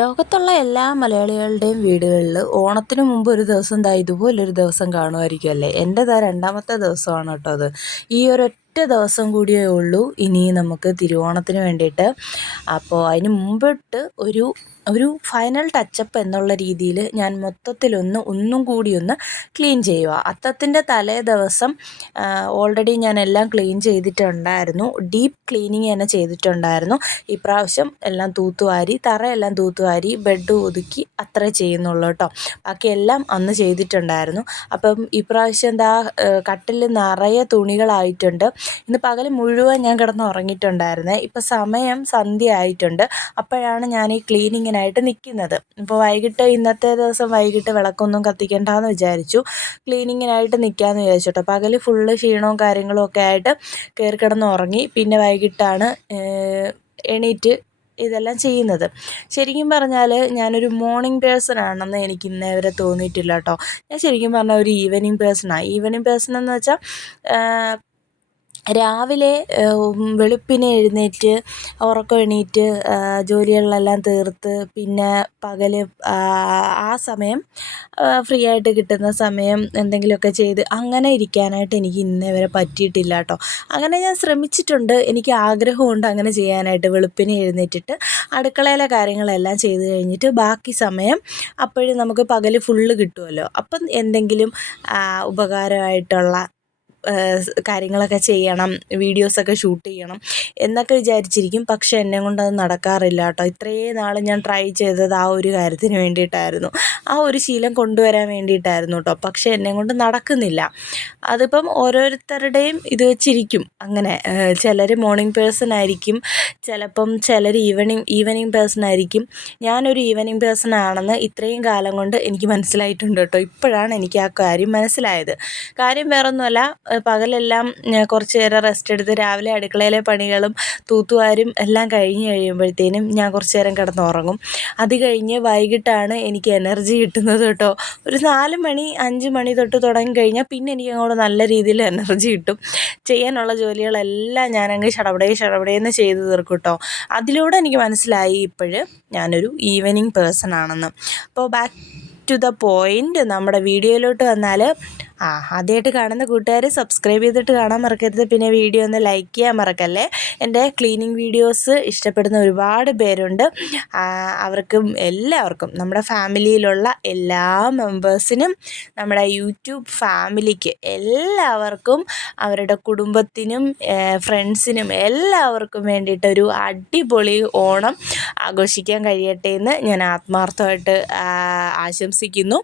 ലോകത്തുള്ള എല്ലാ മലയാളികളുടെയും വീടുകളിൽ ഓണത്തിന് മുമ്പ് ഒരു ദിവസം ഇതുപോലൊരു ദിവസം കാണുമായിരിക്കും അല്ലേ. എൻ്റെ രണ്ടാമത്തെ ദിവസമാണ് കേട്ടോ അത്. ഈ ഒരൊറ്റ ദിവസം കൂടിയേ ഉള്ളൂ ഇനി നമുക്ക് തിരുവോണത്തിന് വേണ്ടിയിട്ട്. അപ്പോൾ അതിന് മുമ്പിട്ട് ഒരു ഒരു ഫൈനൽ ടച്ചപ്പ് എന്നുള്ള രീതിയിൽ ഞാൻ ഒന്നും കൂടി ഒന്ന് ക്ലീൻ ചെയ്യുക. അത്തത്തിൻ്റെ തലേ ദിവസം ഓൾറെഡി ഞാൻ എല്ലാം ക്ലീൻ ചെയ്തിട്ടുണ്ടായിരുന്നു. ഡീപ്പ് ക്ലീനിങ് തന്നെ ചെയ്തിട്ടുണ്ടായിരുന്നു. ഇപ്രാവശ്യം എല്ലാം തൂത്തുവാരി, തറയെല്ലാം തൂത്തുവാരി, ബെഡ് ഒതുക്കി അത്രേ ചെയ്യുന്നുള്ളൂ കേട്ടോ. ബാക്കിയെല്ലാം അന്ന് ചെയ്തിട്ടുണ്ടായിരുന്നു. അപ്പം ഇപ്രാവശ്യം കട്ടിൽ നിറയെ തുണികളായിട്ടുണ്ട്. ഇന്ന് പകൽ മുഴുവൻ ഞാൻ കിടന്ന് ഉറങ്ങിയിട്ടുണ്ടായിരുന്നേ. ഇപ്പം സമയം സന്ധ്യ ആയിട്ടുണ്ട്. അപ്പോഴാണ് ഞാൻ ഈ ക്ലീനിങ്ങിനായിട്ട് നിൽക്കുന്നത്. ഇപ്പോൾ ഇന്നത്തെ ദിവസം വൈകിട്ട് വിളക്കൊന്നും കത്തിക്കണ്ടെന്ന് വിചാരിച്ചു. ക്ലീനിങ്ങിനായിട്ട് നിൽക്കാമെന്ന് വിചാരിച്ചു കേട്ടോ. പകൽ ഫുള്ള് ക്ഷീണവും കാര്യങ്ങളും ഒക്കെ ആയിട്ട് കയറി കിടന്ന് ഉറങ്ങി. പിന്നെ വൈകിട്ടാണ് എണീറ്റ് ഇതെല്ലാം ചെയ്യുന്നത്. ശരിക്കും പറഞ്ഞാൽ ഞാനൊരു മോർണിംഗ് പേഴ്സൺ ആണെന്ന് എനിക്ക് ഇന്നേ വരെ തോന്നിയിട്ടില്ല കേട്ടോ. ഞാൻ ശരിക്കും പറഞ്ഞാൽ ഒരു ഈവനിങ് പേഴ്സണാണ്. ഈവനിങ് പേഴ്സൺ എന്ന് വെച്ചാൽ രാവിലെ വെളുപ്പിനെ എഴുന്നേറ്റ് ഉറക്കം എണീറ്റ് ജോലികളിലെല്ലാം തീർത്ത് പിന്നെ പകൽ ആ സമയം ഫ്രീ ആയിട്ട് കിട്ടുന്ന സമയം എന്തെങ്കിലുമൊക്കെ ചെയ്ത് അങ്ങനെ ഇരിക്കാനായിട്ട് എനിക്ക് ഇന്നേ വരെ പറ്റിയിട്ടില്ല കേട്ടോ. അങ്ങനെ ഞാൻ ശ്രമിച്ചിട്ടുണ്ട്. എനിക്ക് ആഗ്രഹമുണ്ട് അങ്ങനെ ചെയ്യാനായിട്ട്. വെളുപ്പിനെ എഴുന്നേറ്റിട്ട് അടുക്കളയിലെ കാര്യങ്ങളെല്ലാം ചെയ്ത് കഴിഞ്ഞിട്ട് ബാക്കി സമയം അപ്പോഴും നമുക്ക് പകൽ ഫുള്ള് കിട്ടുമല്ലോ. അപ്പം എന്തെങ്കിലും ഉപകാരമായിട്ടുള്ള കാര്യങ്ങളൊക്കെ ചെയ്യണം, വീഡിയോസൊക്കെ ഷൂട്ട് ചെയ്യണം എന്നൊക്കെ വിചാരിച്ചിരിക്കും. പക്ഷേ എന്നെ കൊണ്ടത് നടക്കാറില്ല കേട്ടോ. ഇത്രയും നാൾ ഞാൻ ട്രൈ ചെയ്തത് ആ ഒരു കാര്യത്തിന് വേണ്ടിയിട്ടായിരുന്നു, ആ ഒരു ശീലം കൊണ്ടുവരാൻ വേണ്ടിയിട്ടായിരുന്നു കേട്ടോ. പക്ഷേ എന്നെ കൊണ്ട് നടക്കുന്നില്ല. അതിപ്പം ഓരോരുത്തരുടെയും ഇത് വെച്ചിരിക്കും. അങ്ങനെ ചിലർ മോർണിംഗ് പേഴ്സൺ ആയിരിക്കും, ചിലർ ഈവനിങ് പേഴ്സൺ ആയിരിക്കും. ഞാനൊരു ഈവനിങ് പേഴ്സൺ ആണെന്ന് ഇത്രയും കാലം കൊണ്ട് എനിക്ക് മനസ്സിലായിട്ടുണ്ട് കേട്ടോ. ഇപ്പോഴാണ് എനിക്ക് ആ കാര്യം മനസ്സിലായത്. കാര്യം വേറൊന്നുമല്ല, പകലെല്ലാം കുറച്ച് നേരം റെസ്റ്റ് എടുത്ത് രാവിലെ അടുക്കളയിലെ പണികളും തൂത്തുവാരും എല്ലാം കഴിഞ്ഞ് കഴിയുമ്പോഴത്തേനും ഞാൻ കുറച്ച് നേരം കിടന്നുറങ്ങും. അത് കഴിഞ്ഞ് വൈകിട്ടാണ് എനിക്ക് എനർജി കിട്ടുന്നത് കേട്ടോ. ഒരു 4 മണി 5 മണി തൊട്ട് തുടങ്ങി കഴിഞ്ഞാൽ പിന്നെ എനിക്ക് അങ്ങോട്ട് നല്ല രീതിയിൽ എനർജി കിട്ടും. ചെയ്യാനുള്ള ജോലികളെല്ലാം ഞാനങ്ങ് ഷടപടേന്ന് ചെയ്ത് തീർക്കും കേട്ടോ. അതിലൂടെ എനിക്ക് മനസ്സിലായി ഞാനൊരു ഈവനിങ് പേഴ്സൺ ആണെന്ന്. അപ്പോൾ ബാക്ക് ടു ദ പോയിൻ്റ്, നമ്മുടെ വീഡിയോയിലോട്ട് വന്നാൽ ആദ്യമായിട്ട് കാണുന്ന കൂട്ടുകാർ സബ്സ്ക്രൈബ് ചെയ്തിട്ട് കാണാൻ മറക്കരുത്. പിന്നെ വീഡിയോ ഒന്ന് ലൈക്ക് ചെയ്യാൻ മറക്കല്ലേ. എൻ്റെ ക്ലീനിങ് വീഡിയോസ് ഇഷ്ടപ്പെടുന്ന ഒരുപാട് പേരുണ്ട്. എല്ലാവർക്കും, നമ്മുടെ ഫാമിലിയിലുള്ള എല്ലാ മെമ്പേഴ്സിനും, നമ്മുടെ യൂട്യൂബ് ഫാമിലിക്ക് എല്ലാവർക്കും, അവരുടെ കുടുംബത്തിനും ഫ്രണ്ട്സിനും എല്ലാവർക്കും വേണ്ടിയിട്ടൊരു അടിപൊളി ഓണം ആഘോഷിക്കാൻ കഴിയട്ടെ എന്ന് ഞാൻ ആത്മാർത്ഥമായിട്ട് ആശംസിക്കുന്നു.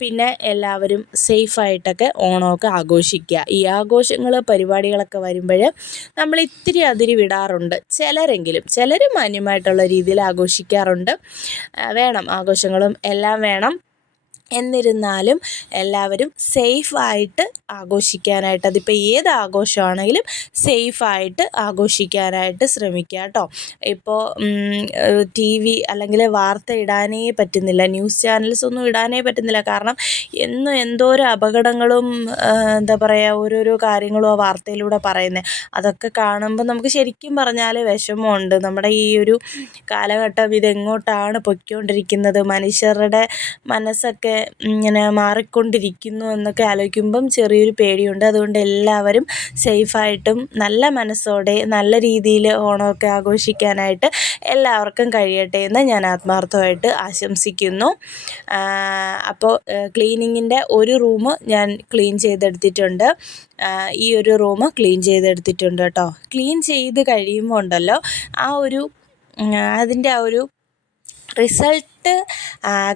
പിന്നെ എല്ലാവരും സേഫായിട്ടൊക്കെ ഓണമൊക്കെ ആഘോഷിക്കുക. ഈ ആഘോഷങ്ങൾ പരിപാടികളൊക്കെ വരുമ്പോൾ നമ്മൾ ഇത്തിരി അതിരി വിടാറുണ്ട്. ചിലർ മാന്യമായിട്ടുള്ള രീതിയിൽ ആഘോഷിക്കാറുണ്ട്. വേണം, ആഘോഷങ്ങളും എല്ലാം വേണം. എന്നിരുന്നാലും എല്ലാവരും സേഫായിട്ട് ആഘോഷിക്കാനായിട്ട്, അതിപ്പോൾ ഏത് ആഘോഷമാണെങ്കിലും സേഫായിട്ട് ആഘോഷിക്കാനായിട്ട് ശ്രമിക്കുക കേട്ടോ. ഇപ്പോൾ TV അല്ലെങ്കിൽ വാർത്ത ഇടാനേ പറ്റുന്നില്ല, ന്യൂസ് ചാനൽസ് ഒന്നും ഇടാനേ പറ്റുന്നില്ല. കാരണം എന്നും എന്തോരം അപകടങ്ങളും ഓരോരോ കാര്യങ്ങളും ആ വാർത്തയിലൂടെ പറയുന്നത്. അതൊക്കെ കാണുമ്പോൾ നമുക്ക് ശരിക്കും പറഞ്ഞാൽ വിഷമമുണ്ട്. നമ്മുടെ ഈ ഒരു കാലഘട്ടം ഇതെങ്ങോട്ടാണ് പൊയ്ക്കൊണ്ടിരിക്കുന്നത്, മനുഷ്യരുടെ മനസ്സൊക്കെ ഇങ്ങനെ മാറിക്കൊണ്ടിരിക്കുന്നു എന്നൊക്കെ ആലോചിക്കുമ്പം ചെറിയൊരു പേടിയുണ്ട്. അതുകൊണ്ട് എല്ലാവരും സേഫായിട്ടും നല്ല മനസ്സോടെ നല്ല രീതിയിൽ ഓണമൊക്കെ ആഘോഷിക്കാനായിട്ട് എല്ലാവർക്കും കഴിയട്ടെ എന്ന് ഞാൻ ആത്മാർത്ഥമായിട്ട് ആശംസിക്കുന്നു. അപ്പോൾ ക്ലീനിങ്ങിൻ്റെ ഒരു റൂം ഞാൻ ക്ലീൻ ചെയ്തെടുത്തിട്ടുണ്ട്. ഈ ഒരു റൂം ക്ലീൻ ചെയ്തെടുത്തിട്ടുണ്ട് കേട്ടോ. ക്ലീൻ ചെയ്ത് കഴിയുമ്പോൾ ഉണ്ടല്ലോ, അതിൻ്റെ ആ ഒരു റിസൾട്ട്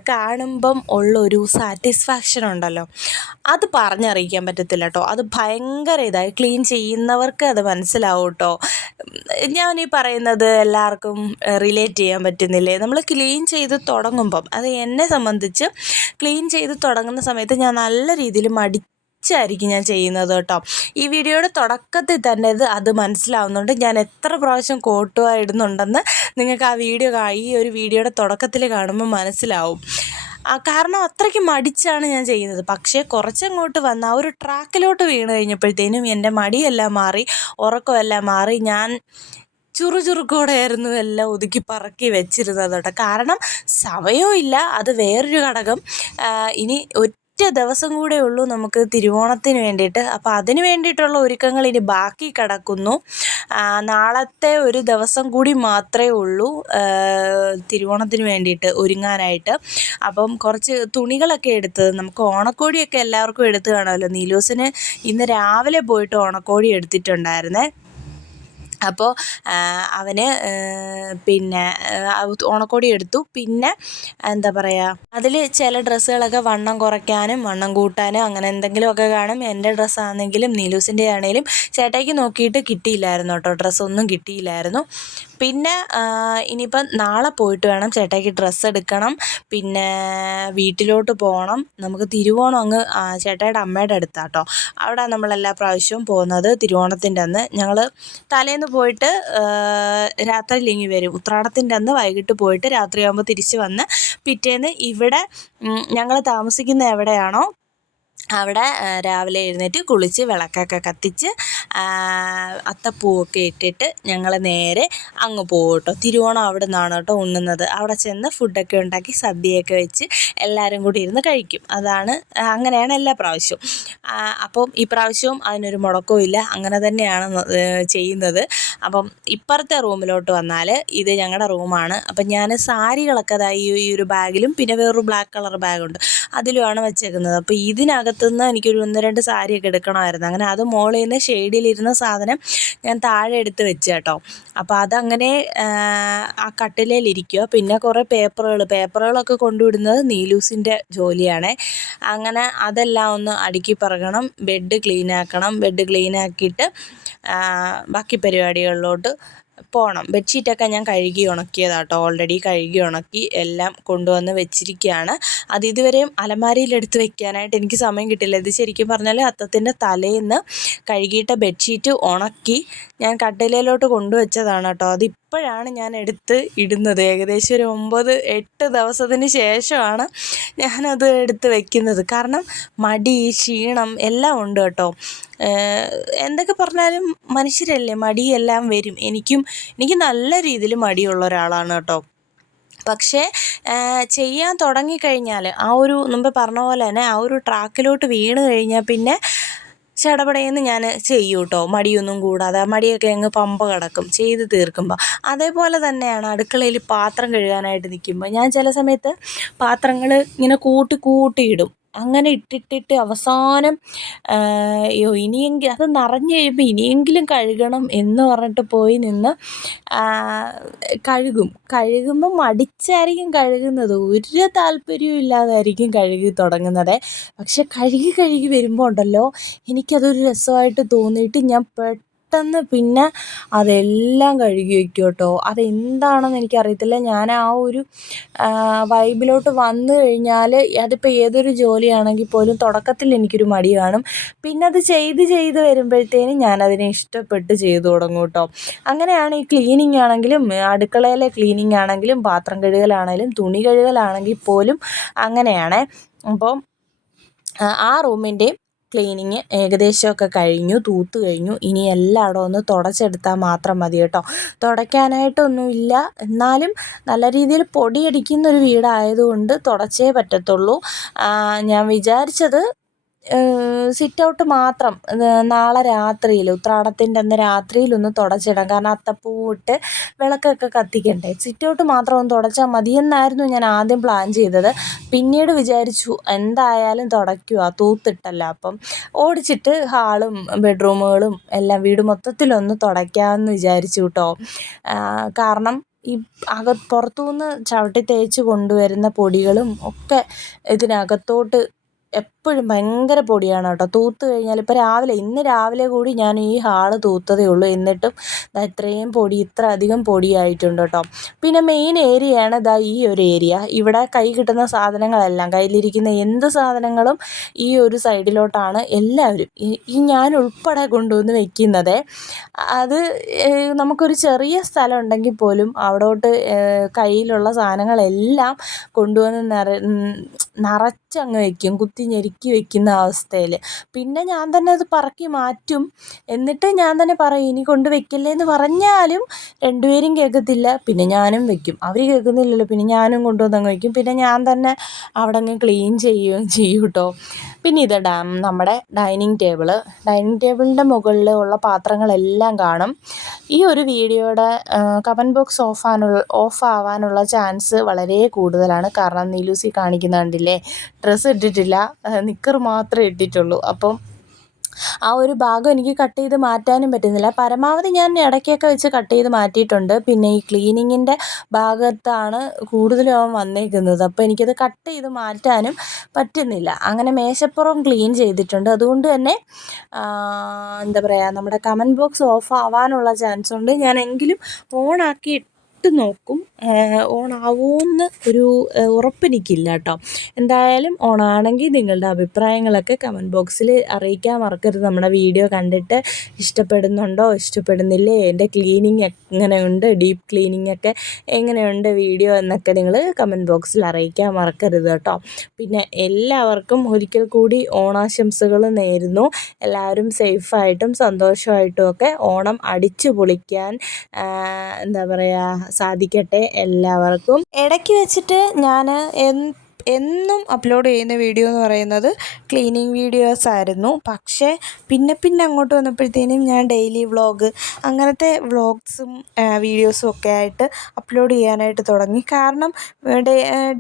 കാണുമ്പം ഉള്ളൊരു സാറ്റിസ്ഫാക്ഷൻ ഉണ്ടല്ലോ, അത് പറഞ്ഞറിയിക്കാൻ പറ്റത്തില്ല കേട്ടോ. അത് ഭയങ്കര ക്ലീൻ ചെയ്യുന്നവർക്ക് അത് മനസ്സിലാവും കേട്ടോ. ഞാൻ ഈ പറയുന്നത് എല്ലാവർക്കും റിലേറ്റ് ചെയ്യാൻ പറ്റുന്നില്ലേ? നമ്മൾ ക്ലീൻ ചെയ്ത് തുടങ്ങുമ്പം, അത് എന്നെ സംബന്ധിച്ച് ക്ലീൻ ചെയ്ത് തുടങ്ങുന്ന സമയത്ത് ഞാൻ നല്ല രീതിയിൽ ായിരിക്കും ഞാൻ ചെയ്യുന്നത് കേട്ടോ. ഈ വീഡിയോയുടെ തുടക്കത്തിൽ തന്നെ അത് മനസ്സിലാവുന്നുണ്ട്. ഞാൻ എത്ര പ്രാവശ്യം കോട്ടുക ഇടുന്നുണ്ടെന്ന് നിങ്ങൾക്ക് ഈ ഒരു വീഡിയോയുടെ തുടക്കത്തിൽ കാണുമ്പോൾ മനസ്സിലാവും. കാരണം അത്രയ്ക്ക് മടിച്ചാണ് ഞാൻ ചെയ്യുന്നത്. പക്ഷേ കുറച്ചങ്ങോട്ട് വന്ന ആ ഒരു ട്രാക്കിലോട്ട് വീണ് കഴിഞ്ഞപ്പോഴത്തേനും എൻ്റെ മടിയെല്ലാം മാറി, ഉറക്കമെല്ലാം മാറി. ഞാൻ ചുറുചുറുക്കോടെയായിരുന്നു എല്ലാം ഒതുക്കി പറക്കി വെച്ചിരുന്നത് കേട്ടോ. കാരണം സമയവും ഇല്ല, അത് വേറൊരു ഘടകം. ഇനി ഒറ്റ ദിവസം കൂടെ ഉള്ളൂ നമുക്ക് തിരുവോണത്തിന് വേണ്ടിയിട്ട്. അപ്പോൾ അതിന് വേണ്ടിയിട്ടുള്ള ഒരുക്കങ്ങൾ ഇനി ബാക്കി കിടക്കുന്നു. നാളത്തെ ഒരു ദിവസം കൂടി മാത്രമേ ഉള്ളൂ തിരുവോണത്തിന് വേണ്ടിയിട്ട് ഒരുങ്ങാനായിട്ട്. അപ്പം കുറച്ച് തുണികളൊക്കെ എടുത്തത്, നമുക്ക് ഓണക്കോടിയൊക്കെ എല്ലാവർക്കും എടുത്ത് കാണുമല്ലോ. നീലൂസിന് ഇന്ന് രാവിലെ പോയിട്ട് ഓണക്കോടി എടുത്തിട്ടുണ്ടായിരുന്നേ. അപ്പോൾ അവന് പിന്നെ ഓണക്കോടി എടുത്തു. പിന്നെ എന്താ പറയുക, അതിൽ ചില ഡ്രസ്സുകളൊക്കെ വണ്ണം കുറയ്ക്കാനും വണ്ണം കൂട്ടാനും അങ്ങനെ എന്തെങ്കിലുമൊക്കെ കാണും. എൻ്റെ ഡ്രസ്സാണെങ്കിലും നീലൂസിൻ്റെ ആണെങ്കിലും ചേട്ടായിക്ക് നോക്കിയിട്ട് കിട്ടിയില്ലായിരുന്നു കേട്ടോ, ഡ്രസ്സൊന്നും കിട്ടിയില്ലായിരുന്നു. പിന്നെ ഇനിയിപ്പം നാളെ പോയിട്ട് വേണം ചേട്ടായിക്ക് ഡ്രസ്സ് എടുക്കണം. പിന്നെ വീട്ടിലോട്ട് പോകണം. നമുക്ക് തിരുവോണം അങ്ങ് ചേട്ടായിയുടെ അമ്മയുടെ അടുത്താണ് കേട്ടോ. അവിടെ നമ്മളെല്ലാ പ്രാവശ്യവും പോകുന്നത് തിരുവോണത്തിൻ്റെ അന്ന്. ഞങ്ങൾ തലേന്ന് പോയിട്ട് രാത്രിയിലിങ്ങി വരും. ഉത്രാടത്തിൻ്റെ അന്ന് വൈകിട്ട് പോയിട്ട് രാത്രിയാകുമ്പോൾ തിരിച്ച് വന്ന് പിറ്റേന്ന് ഇവിടെ ഞങ്ങൾ താമസിക്കുന്ന എവിടെയാണോ അവിടെ രാവിലെ എഴുന്നേറ്റ് കുളിച്ച് വിളക്കൊക്കെ കത്തിച്ച് അത്തപ്പൂവൊക്കെ ഇട്ടിട്ട് ഞങ്ങൾ നേരെ അങ്ങ് പോകും കേട്ടോ. തിരുവോണം അവിടെ നിന്നാണ് കേട്ടോ ഉണ്ണുന്നത്. അവിടെ ചെന്ന് ഫുഡൊക്കെ ഉണ്ടാക്കി സദ്യയൊക്കെ വെച്ച് എല്ലാവരും കൂടി ഇരുന്ന് കഴിക്കും. അങ്ങനെയാണ് എല്ലാ പ്രാവശ്യവും. അപ്പം ഈ പ്രാവശ്യവും അതിനൊരു മുടക്കവും ഇല്ല, അങ്ങനെ തന്നെയാണ് ചെയ്യുന്നത്. അപ്പം ഇപ്പുറത്തെ റൂമിലോട്ട് വന്നാൽ ഇത് ഞങ്ങളുടെ റൂമാണ്. അപ്പം ഞാൻ സാരികളൊക്കെ ഈ ഒരു ബാഗിലും പിന്നെ വേറൊരു ബ്ലാക്ക് കളർ ബാഗുണ്ട് അതിലുമാണ് വെച്ചേക്കുന്നത്. അപ്പോൾ ഇതിനകത്തുനിന്ന് എനിക്കൊരു 1-2 സാരിയൊക്കെ എടുക്കണമായിരുന്നു. അങ്ങനെ അത് മുകളിൽ നിന്ന് ഷെയ്ഡിലിരുന്ന സാധനം ഞാൻ താഴെ എടുത്ത് വെച്ച് കേട്ടോ. അപ്പോൾ അതങ്ങനെ ആ കട്ടിലേലിരിക്കുക. പിന്നെ കുറേ പേപ്പറുകളൊക്കെ കൊണ്ടുവിടുന്നത് നീലൂസിൻ്റെ ജോലിയാണ്. അങ്ങനെ അതെല്ലാം ഒന്ന് അടുക്കി പറയണം, ബെഡ് ക്ലീനാക്കണം. ബെഡ് ക്ലീനാക്കിയിട്ട് ബാക്കി പരിപാടികളിലോട്ട് പോകണം. ബെഡ്ഷീറ്റൊക്കെ ഞാൻ കഴുകി ഉണക്കിയതാട്ടോ. ഓൾറെഡി കഴുകി ഉണക്കി എല്ലാം കൊണ്ടുവന്ന് വെച്ചിരിക്കുകയാണ്. അത് ഇതുവരെയും അലമാരിയിലെടുത്ത് വെക്കാനായിട്ട് എനിക്ക് സമയം കിട്ടില്ല. ഇത് ശരിക്കും പറഞ്ഞാൽ അത്തത്തിൻ്റെ തലേന്ന് കഴുകിയിട്ട ബെഡ്ഷീറ്റ് ഉണക്കി ഞാൻ കട്ടിലേലോട്ട് കൊണ്ടുവച്ചതാണ് കേട്ടോ. അതിപ്പോഴാണ് ഞാൻ എടുത്ത് ഇടുന്നത്. ഏകദേശം ഒരു 9-8 ദിവസത്തിന് ശേഷമാണ് ഞാനത് എടുത്ത് വെക്കുന്നത്. കാരണം മടി, ക്ഷീണം എല്ലാം ഉണ്ട് കേട്ടോ. എന്തൊക്കെ പറഞ്ഞാലും മനുഷ്യരല്ലേ, മടിയെല്ലാം വരും. എനിക്ക് നല്ല രീതിയിൽ മടിയുള്ള ഒരാളാണ് കേട്ടോ. പക്ഷേ ചെയ്യാൻ തുടങ്ങിക്കഴിഞ്ഞാൽ ആ ഒരു മുമ്പ് പറഞ്ഞ പോലെ തന്നെ ആ ഒരു ട്രാക്കിലോട്ട് വീണ് കഴിഞ്ഞാൽ പിന്നെ ചടപടയെന്ന് ഞാൻ ചെയ്യും കേട്ടോ. മടിയൊന്നും കൂടാതെ മടിയൊക്കെ അങ്ങ് പമ്പ കിടക്കും ചെയ്ത് തീർക്കുമ്പോൾ. അതേപോലെ തന്നെയാണ് അടുക്കളയിൽ പാത്രം കഴുകാനായിട്ട് നിൽക്കുമ്പോൾ ഞാൻ ചില സമയത്ത് പാത്രങ്ങൾ ഇങ്ങനെ കൂട്ടിയിടും. അങ്ങനെ ഇട്ടിട്ട് അവസാനം ഇനിയെങ്കിലും അത് നിറഞ്ഞു കഴിയുമ്പോൾ ഇനിയെങ്കിലും കഴുകണം എന്ന് പറഞ്ഞിട്ട് പോയി നിന്ന് കഴുകുമ്പോൾ മടിച്ചായിരിക്കും കഴുകുന്നത്. ഒരു താല്പര്യവും ഇല്ലാതായിരിക്കും കഴുകി തുടങ്ങുന്നത്. പക്ഷെ കഴുകി വരുമ്പോൾ ഉണ്ടല്ലോ, എനിക്കതൊരു രസമായിട്ട് തോന്നിയിട്ട് ഞാൻ പെട്ടെന്ന് പിന്നെ അതെല്ലാം കഴുകി വയ്ക്കും കേട്ടോ. അതെന്താണെന്ന് എനിക്കറിയത്തില്ല. ഞാൻ ആ ഒരു വൈബിലോട്ട് വന്നു കഴിഞ്ഞാൽ അതിപ്പോൾ ഏതൊരു ജോലിയാണെങ്കിൽ പോലും തുടക്കത്തിൽ എനിക്കൊരു മടി കാണും. പിന്നെ അത് ചെയ്ത് വരുമ്പോഴത്തേനും ഞാനതിനെ ഇഷ്ടപ്പെട്ട് ചെയ്തു തുടങ്ങും കേട്ടോ. അങ്ങനെയാണ് ഈ ക്ലീനിങ് ആണെങ്കിലും അടുക്കളയിലെ ക്ലീനിങ് ആണെങ്കിലും പാത്രം കഴുകലാണെങ്കിലും തുണി കഴുകലാണെങ്കിൽ പോലും അങ്ങനെയാണ്. അപ്പോൾ ആ റൂമിൻ്റെയും ക്ലീനിങ് ഏകദേശമൊക്കെ കഴിഞ്ഞു, തൂത്ത് കഴിഞ്ഞു. ഇനി എല്ലായിടവും ഒന്ന് തുടച്ചെടുത്താൽ മാത്രം മതി കേട്ടോ. തുടയ്ക്കാനായിട്ടൊന്നുമില്ല, എന്നാലും നല്ല രീതിയിൽ പൊടിയടിക്കുന്നൊരു വീടായതുകൊണ്ട് തുടച്ചേ പറ്റത്തുള്ളൂ. ഞാൻ വിചാരിച്ചത് സിറ്റ് ഔട്ട് മാത്രം നാളെ രാത്രിയിൽ ഉത്രാടത്തിൻ്റെ അന്ന് രാത്രിയിലൊന്ന് തുടച്ചിടാം. കാരണം അത്തപ്പൂവിട്ട് വിളക്കൊക്കെ കത്തിക്കണ്ടേ. സിറ്റ് ഔട്ട് മാത്രം ഒന്ന് തുടച്ചാൽ മതിയെന്നായിരുന്നു ഞാൻ ആദ്യം പ്ലാൻ ചെയ്തത്. പിന്നീട് വിചാരിച്ചു എന്തായാലും തുടയ്ക്കുക, തൂത്തിട്ടല്ല, അപ്പം ഓടിച്ചിട്ട് ഹാളും ബെഡ്റൂമുകളും എല്ലാം വീട് മൊത്തത്തിലൊന്ന് തുടയ്ക്കാമെന്ന് വിചാരിച്ചു കേട്ടോ. കാരണം ഈ പുറത്തുനിന്ന് ചവിട്ടി തേച്ച് കൊണ്ടുവരുന്ന പൊടികളും ഒക്കെ ഇതിനകത്തോട്ട് എപ്പോഴും ഭയങ്കര പൊടിയാണ് കേട്ടോ. തൂത്ത് കഴിഞ്ഞാൽ ഇപ്പോൾ ഇന്ന് രാവിലെ കൂടി ഞാൻ ഈ ഹാള് തൂത്തതേ ഉള്ളൂ. എന്നിട്ടും ഇത്ര അധികം പൊടിയായിട്ടുണ്ട് കേട്ടോ. പിന്നെ മെയിൻ ഏരിയയാണ് ഈ ഒരു ഏരിയ. ഇവിടെ കൈ കിട്ടുന്ന സാധനങ്ങളെല്ലാം, കയ്യിലിരിക്കുന്ന എന്ത് സാധനങ്ങളും ഈ ഒരു സൈഡിലോട്ടാണ് എല്ലാവരും, ഈ ഞാൻ ഉൾപ്പെടെ കൊണ്ടുവന്ന് വെക്കുന്നത്. അത് നമുക്കൊരു ചെറിയ സ്ഥലം ഉണ്ടെങ്കിൽ പോലും അവിടോട്ട് കയ്യിലുള്ള സാധനങ്ങളെല്ലാം കൊണ്ടുവന്ന് നിറച്ചങ്ങ് വയ്ക്കും. കുത്തി ഞെരുക്കി അടുക്കി വെക്കുന്ന അവസ്ഥയിൽ. പിന്നെ ഞാൻ തന്നെ അത് പറക്കി മാറ്റും. എന്നിട്ട് ഞാൻ തന്നെ പറയും ഇനി കൊണ്ട് വെക്കല്ലേ എന്ന് പറഞ്ഞാലും രണ്ടുപേരും കേൾക്കത്തില്ല. പിന്നെ ഞാനും വെക്കും. അവർ കേൾക്കുന്നില്ലല്ലോ, പിന്നെ ഞാനും കൊണ്ടുവന്നങ്ങ് വയ്ക്കും. പിന്നെ ഞാൻ തന്നെ അവിടെ അങ്ങ് ക്ലീൻ ചെയ്യുകയും ചെയ്യും കേട്ടോ. പിന്നെ ഇത് നമ്മുടെ ഡൈനിങ് ടേബിളിൻ്റെ മുകളിൽ ഉള്ള പാത്രങ്ങളെല്ലാം കാണും. ഈ ഒരു വീഡിയോയുടെ കമൻറ്റ് ബോക്സ് ഓഫ് ആവാനുള്ള ചാൻസ് വളരെ കൂടുതലാണ്. കാരണം നീലൂസി കാണിക്കുന്ന കണ്ടില്ലേ, ഡ്രസ്സ് ഇട്ടിട്ടില്ല, നിക്കർ മാത്രമേ ഇട്ടിട്ടുള്ളൂ. അപ്പം ആ ഒരു ഭാഗം എനിക്ക് കട്ട് ചെയ്ത് മാറ്റാനും പറ്റുന്നില്ല. പരമാവധി ഞാൻ ഇടയ്ക്കൊക്കെ വെച്ച് കട്ട് ചെയ്ത് മാറ്റിയിട്ടുണ്ട്. പിന്നെ ഈ ക്ലീനിങ്ങിൻ്റെ ഭാഗത്താണ് കൂടുതലും അവൻ വന്നേക്കുന്നത്. അപ്പോൾ എനിക്കത് കട്ട് ചെയ്ത് മാറ്റാനും പറ്റുന്നില്ല. അങ്ങനെ മേശപ്പുറം ക്ലീൻ ചെയ്തിട്ടുണ്ട്. അതുകൊണ്ട് തന്നെ എന്താ പറയുക, നമ്മുടെ കമൻറ്റ് ബോക്സ് ഓഫ് ആവാനുള്ള ചാൻസ് ഉണ്ട്. ഞാനെങ്കിലും ഓണാക്കി നോക്കും. ഓണാവുമെന്ന് ഒരു ഉറപ്പെനിക്കില്ല കേട്ടോ. എന്തായാലും ഓണാണെങ്കിൽ നിങ്ങളുടെ അഭിപ്രായങ്ങളൊക്കെ കമൻറ്റ് ബോക്സിൽ അറിയിക്കാൻ മറക്കരുത്. നമ്മുടെ വീഡിയോ കണ്ടിട്ട് ഇഷ്ടപ്പെടുന്നുണ്ടോ, ഇഷ്ടപ്പെടുന്നില്ലേ, എൻ്റെ ക്ലീനിങ് എങ്ങനെയുണ്ട്, ഡീപ്പ് ക്ലീനിങ് ഒക്കെ എങ്ങനെയുണ്ട് വീഡിയോ എന്നൊക്കെ നിങ്ങൾ കമൻറ്റ് ബോക്സിൽ അറിയിക്കാൻ മറക്കരുത് കേട്ടോ. പിന്നെ എല്ലാവർക്കും ഒരിക്കൽ കൂടി ഓണാശംസകൾ നേരുന്നു. എല്ലാവരും സേഫായിട്ടും സന്തോഷമായിട്ടും ഒക്കെ ഓണം അടിച്ചു പൊളിക്കാൻ എന്താ പറയുക സാധിക്കട്ടെ എല്ലാവർക്കും. ഇടയ്ക്ക് വെച്ചിട്ട് ഞാൻ എന്നും അപ്ലോഡ് ചെയ്യുന്ന വീഡിയോ എന്ന് പറയുന്നത് ക്ലീനിങ് വീഡിയോസ് ആയിരുന്നു. പക്ഷേ പിന്നെ അങ്ങോട്ട് വന്നപ്പോഴത്തേനും ഞാൻ ഡെയിലി വ്ളോഗ് അങ്ങനത്തെ വ്ളോഗ്സും വീഡിയോസും ഒക്കെ ആയിട്ട് അപ്ലോഡ് ചെയ്യാനായിട്ട് തുടങ്ങി. കാരണം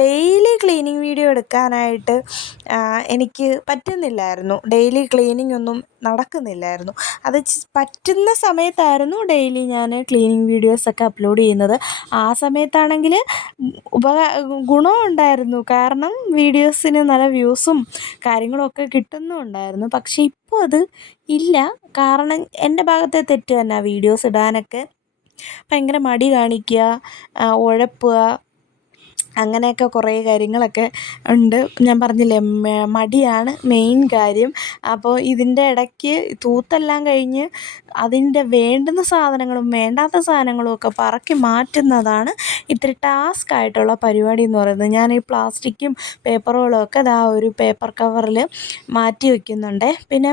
ഡെയിലി ക്ലീനിങ് വീഡിയോ എടുക്കാനായിട്ട് എനിക്ക് പറ്റുന്നില്ലായിരുന്നു. ഡെയിലി ക്ലീനിങ് ഒന്നും നടക്കുന്നില്ലായിരുന്നു. അത് പറ്റുന്ന സമയത്തായിരുന്നു ഡെയിലി ഞാൻ ക്ലീനിങ് വീഡിയോസൊക്കെ അപ്ലോഡ് ചെയ്യുന്നത്. ആ സമയത്താണെങ്കിൽ ഗുണവും ഉണ്ടായിരുന്നു. കാരണം വീഡിയോസിന് നല്ല വ്യൂസും കാര്യങ്ങളൊക്കെ കിട്ടുന്നുണ്ടായിരുന്നു. പക്ഷേ ഇപ്പോൾ അത് ഇല്ല. കാരണം എൻ്റെ ഭാഗത്തെ തെറ്റ് തന്നെ. വീഡിയോസ് ഇടാനൊക്കെ ഭയങ്കര മടി കാണിക്കുക, ഉഴപ്പുക, അങ്ങനെയൊക്കെ കുറേ കാര്യങ്ങളൊക്കെ ഉണ്ട്. ഞാൻ പറഞ്ഞില്ലേ, മടിയാണ് മെയിൻ കാര്യം. അപ്പോൾ ഇതിൻ്റെ ഇടയ്ക്ക് തൂത്തെല്ലാം കഴിഞ്ഞ് അതിൻ്റെ വേണ്ടുന്ന സാധനങ്ങളും വേണ്ടാത്ത സാധനങ്ങളും ഒക്കെ പറക്കി മാറ്റുന്നതാണ് ഇത്തിരി ടാസ്ക് ആയിട്ടുള്ള പരിപാടി എന്ന് പറയുന്നത്. ഞാൻ ഈ പ്ലാസ്റ്റിക്കും പേപ്പറുകളും ഒക്കെ ഒരു പേപ്പർ കവറിൽ മാറ്റി വയ്ക്കുന്നുണ്ട്. പിന്നെ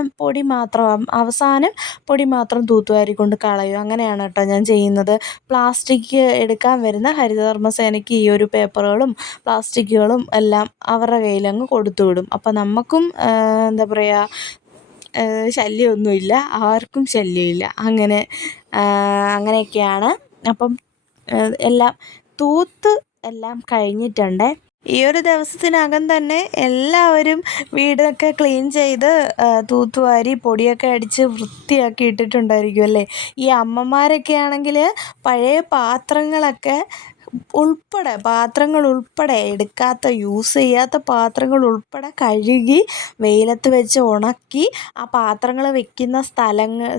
അവസാനം പൊടി മാത്രം തൂത്തുവാരി കൊണ്ട് കളയും. അങ്ങനെയാണ് കേട്ടോ ഞാൻ ചെയ്യുന്നത്. പ്ലാസ്റ്റിക് എടുക്കാൻ വരുന്ന ഹരിതകർമ്മസേനയ്ക്ക് ഈ ഒരു പേപ്പറുകളും പ്ലാസ്റ്റിക്കുകളും എല്ലാം അവരുടെ കയ്യിലങ്ങ് കൊടുത്തു വിടും. അപ്പം നമുക്കും എന്താ പറയുക, ശല്യമൊന്നുമില്ല, ആർക്കും ശല്യമില്ല. അങ്ങനെയൊക്കെയാണ്. അപ്പം എല്ലാം എല്ലാം കഴിഞ്ഞിട്ടുണ്ട്. ഈ ഒരു ദിവസത്തിനകം തന്നെ എല്ലാവരും വീടൊക്കെ ക്ലീൻ ചെയ്ത് തൂത്തുവാരി പൊടിയൊക്കെ അടിച്ച് വൃത്തിയാക്കി ഇട്ടിട്ടുണ്ടായിരിക്കും അല്ലേ. ഈ അമ്മമാരൊക്കെ ആണെങ്കിൽ പഴയ പാത്രങ്ങൾ ഉൾപ്പെടെ എടുക്കാത്ത, യൂസ് ചെയ്യാത്ത പാത്രങ്ങൾ ഉൾപ്പെടെ കഴുകി വെയിലത്ത് വെച്ച് ഉണക്കി ആ പാത്രങ്ങൾ വെക്കുന്ന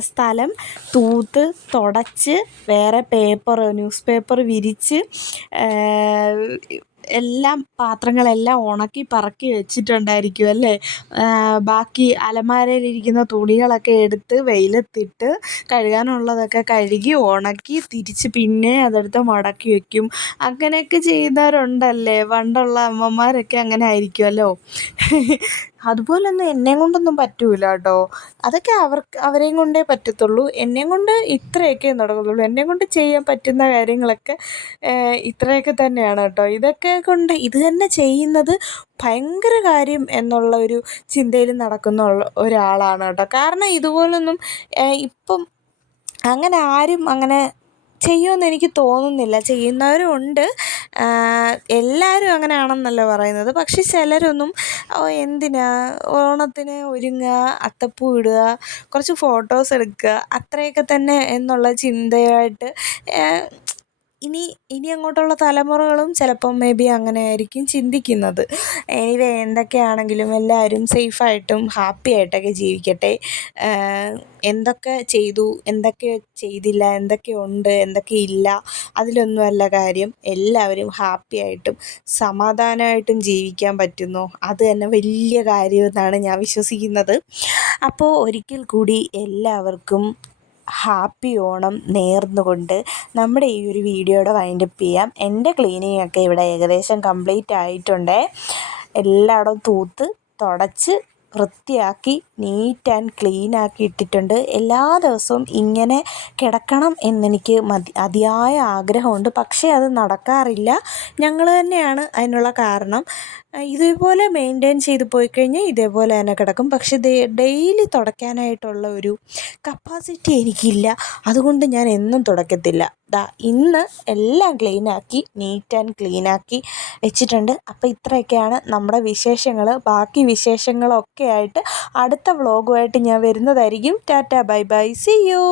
സ്ഥലം തൂത്ത് തുടച്ച് വേറെ ന്യൂസ് പേപ്പർ വിരിച്ച് പാത്രങ്ങളെല്ലാം ഉണക്കി പറക്കി വെച്ചിട്ടുണ്ടായിരിക്കും അല്ലേ. ബാക്കി അലമാരയിലിരിക്കുന്ന തുണികളൊക്കെ എടുത്ത് വെയിലത്തിട്ട് കഴുകാനുള്ളതൊക്കെ കഴുകി ഉണക്കി തിരിച്ച് പിന്നെ അതെടുത്ത് മടക്കി വയ്ക്കും. അങ്ങനെയൊക്കെ ചെയ്യുന്നവരുണ്ടല്ലേ. പണ്ടുള്ള അമ്മമാരൊക്കെ അങ്ങനെ ആയിരിക്കുമല്ലോ. അതുപോലൊന്നും എന്നെയും കൊണ്ടൊന്നും പറ്റില്ല കേട്ടോ. അതൊക്കെ അവരെയും കൊണ്ടേ പറ്റത്തുള്ളൂ. എന്നെയും കൊണ്ട് ഇത്രയൊക്കെ നടക്കത്തുള്ളൂ. എന്നെയും കൊണ്ട് ചെയ്യാൻ പറ്റുന്ന കാര്യങ്ങളൊക്കെ ഇത്രയൊക്കെ തന്നെയാണ് കേട്ടോ. ഇത് തന്നെ ചെയ്യുന്നത് ഭയങ്കര കാര്യം എന്നുള്ള ഒരു ചിന്തയിൽ നടക്കുന്ന ഒരാളാണ് കേട്ടോ. കാരണം ഇതുപോലൊന്നും ഇപ്പം അങ്ങനെ ആരും അങ്ങനെ ചെയ്യുമെന്ന് എനിക്ക് തോന്നുന്നില്ല. ചെയ്യുന്നവരും ഉണ്ട്. എല്ലാവരും അങ്ങനെയാണെന്നല്ല പറയുന്നത്. പക്ഷെ ചിലരൊന്നും എന്തിനാ ഓണത്തിന് ഒരുങ്ങുക, അത്തപ്പൂ ഇടുക, കുറച്ച് ഫോട്ടോസ് എടുക്കുക, അത്രയൊക്കെ തന്നെ എന്നുള്ള ചിന്തയായിട്ട് ഇനി അങ്ങോട്ടുള്ള തലമുറകളും ചിലപ്പം അങ്ങനെ ആയിരിക്കും ചിന്തിക്കുന്നത്. എനിവേ, എന്തൊക്കെയാണെങ്കിലും എല്ലാവരും സേഫായിട്ടും ഹാപ്പി ആയിട്ടൊക്കെ ജീവിക്കട്ടെ. എന്തൊക്കെ ചെയ്തു, എന്തൊക്കെ ചെയ്തില്ല, എന്തൊക്കെ ഉണ്ട്, എന്തൊക്കെ ഇല്ല, അതിലൊന്നുമല്ല കാര്യം. എല്ലാവരും ഹാപ്പി ആയിട്ടും സമാധാനമായിട്ടും ജീവിക്കാൻ പറ്റുന്നു, അത് തന്നെ വലിയ കാര്യമെന്നാണ് ഞാൻ വിശ്വസിക്കുന്നത്. അപ്പോൾ ഒരിക്കൽ കൂടി എല്ലാവർക്കും ഹാപ്പി ഓണം നേർന്നുകൊണ്ട് നമ്മുടെ ഈ ഒരു വീഡിയോയുടെ വൈൻഡപ്പ് ചെയ്യാം. എൻ്റെ ക്ലീനിങ് ഒക്കെ ഇവിടെ ഏകദേശം കംപ്ലീറ്റ് ആയിട്ടുണ്ട്. എല്ലായിടവും തൂത്ത് തുടച്ച് വൃത്തിയാക്കി നീറ്റ് ആൻഡ് ക്ലീൻ ആക്കി ഇട്ടിട്ടുണ്ട്. എല്ലാ ദിവസവും ഇങ്ങനെ കിടക്കണം എന്നെനിക്ക് അതിയായ ആഗ്രഹമുണ്ട്. പക്ഷേ അത് നടക്കാറില്ല. ഞങ്ങൾ തന്നെയാണ് അതിനുള്ള കാരണം. ഇതേപോലെ മെയിൻറ്റെയിൻ ചെയ്ത് പോയിക്കഴിഞ്ഞാൽ ഇതേപോലെ തന്നെ കിടക്കും. പക്ഷേ ഡെയിലി തുടയ്ക്കാനായിട്ടുള്ള ഒരു കപ്പാസിറ്റി എനിക്കില്ല. അതുകൊണ്ട് ഞാൻ എന്നും തുടയ്ക്കത്തില്ല. ഇന്ന് എല്ലാം ക്ലീനാക്കി നീറ്റ് ആൻഡ് ക്ലീനാക്കി വെച്ചിട്ടുണ്ട്. അപ്പോൾ ഇത്രയൊക്കെയാണ് നമ്മുടെ വിശേഷങ്ങൾ. ബാക്കി വിശേഷങ്ങളൊക്കെ ആയിട്ട് അടുത്ത വ്ളോഗുമായിട്ട് ഞാൻ വരുന്നതായിരിക്കും. Tata, bye bye, see U.